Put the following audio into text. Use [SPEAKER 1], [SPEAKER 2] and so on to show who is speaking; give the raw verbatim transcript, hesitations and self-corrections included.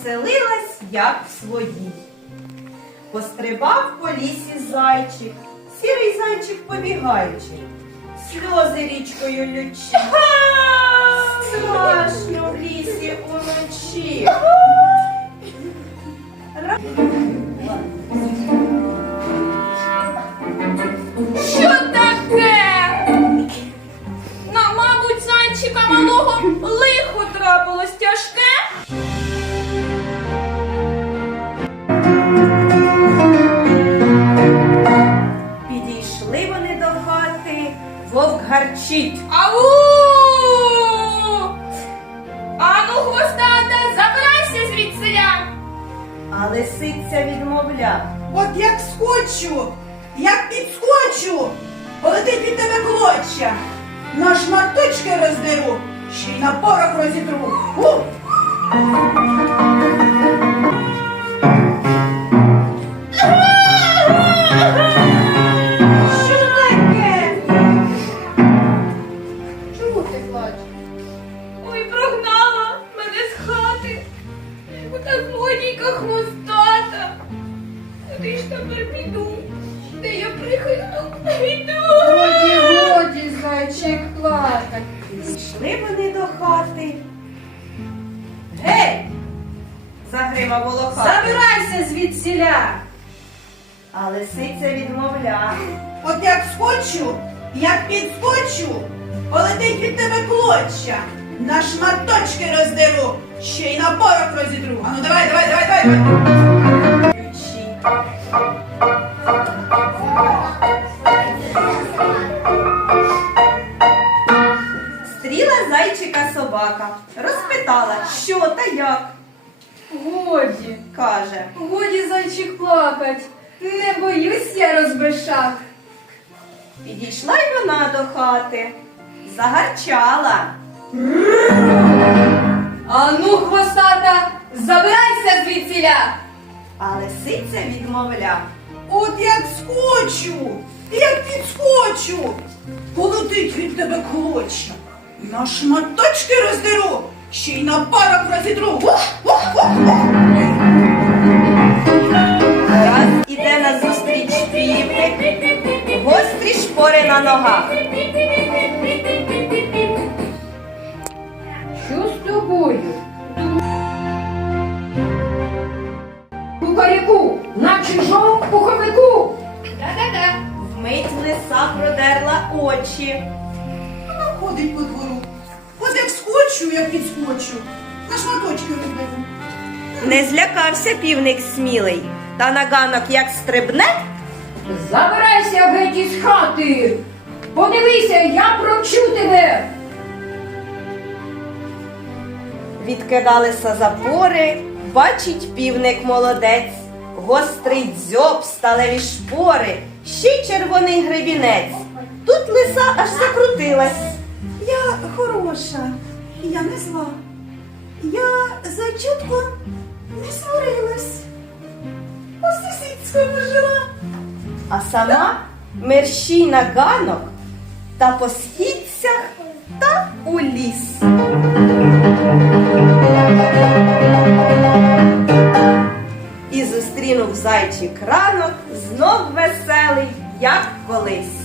[SPEAKER 1] оселилась, як в своїй. Пострибав по лісі зайчик, сірий зайчик побігаючи, сльози річкою лючи. Страшно в лісі уночі.
[SPEAKER 2] Що таке? На, мабуть, зайчика малого лихо трапилось тяжке.
[SPEAKER 1] Підійшли вони до хати, вовк гарчить.
[SPEAKER 2] Ау! Ану, хвостата, забирайся звідсиля!
[SPEAKER 1] А лисиця відмовляв.
[SPEAKER 3] От як скочу, як підскочу, полетить від тебе клоча. На шматочки роздеру, ще й на порох розітру. Гу! Що таке?
[SPEAKER 2] Чому ти плачеш? Ой, прогнала мене з хати. Ота злодійка хвостата. Куди ж тепер піду? Де я прихисток знайду?
[SPEAKER 4] Годі, годі, зайчик, плакать.
[SPEAKER 1] Зійшли вони до хати. Гей! Загримав волохатий.
[SPEAKER 4] Забирайся звідсіля.
[SPEAKER 1] А лисиця відмовляв.
[SPEAKER 3] От як скочу, як підскочу, полетить від тебе клоча. На шматочки роздеру, ще й на порох розітру. Ану, давай, давай, давай, давай.
[SPEAKER 1] Ключі. Стріла зайчика собака, розпитала, що та як.
[SPEAKER 4] Годі,
[SPEAKER 1] Каже,
[SPEAKER 4] годі, зайчик, плакать. Не боюсь я розбишак.
[SPEAKER 1] підійшла й вона до хати, загарчала.
[SPEAKER 4] Ану, хвостата, забирайся звідсіля.
[SPEAKER 1] А лисиця відмовляв.
[SPEAKER 3] От як скочу, як підскочу, полетить від тебе клоча. На шматочки роздеру, ще й на порох розітру. Ух, ух, ух, ух.
[SPEAKER 1] Раз іде назустріч півник, гострі шпори на ногах.
[SPEAKER 4] Що з тобою? Кукаряку, на чужому пуховику.
[SPEAKER 2] Да-да-да.
[SPEAKER 1] Вмить лиса продерла очі.
[SPEAKER 3] Вона ходить по двору. От як скочу, як підскочу, на шматочки роздеру.
[SPEAKER 1] Не злякався півник смілий, та на ганок як стрибне,
[SPEAKER 4] Забирайся геть із хати. Подивися, я провчу тебе.
[SPEAKER 1] відкидалися запори, бачить півник молодець, гострий дзьоб, сталеві шпори, ще й червоний гребінець. Тут лиса аж закрутилась.
[SPEAKER 3] Я хороша, я не зла. Я зайчутко не сварилась. По сусідському жила.
[SPEAKER 1] А сама мерщій на ганок та по східцях та у ліс. І зустрінув зайчик ранок, знов веселий, як колись.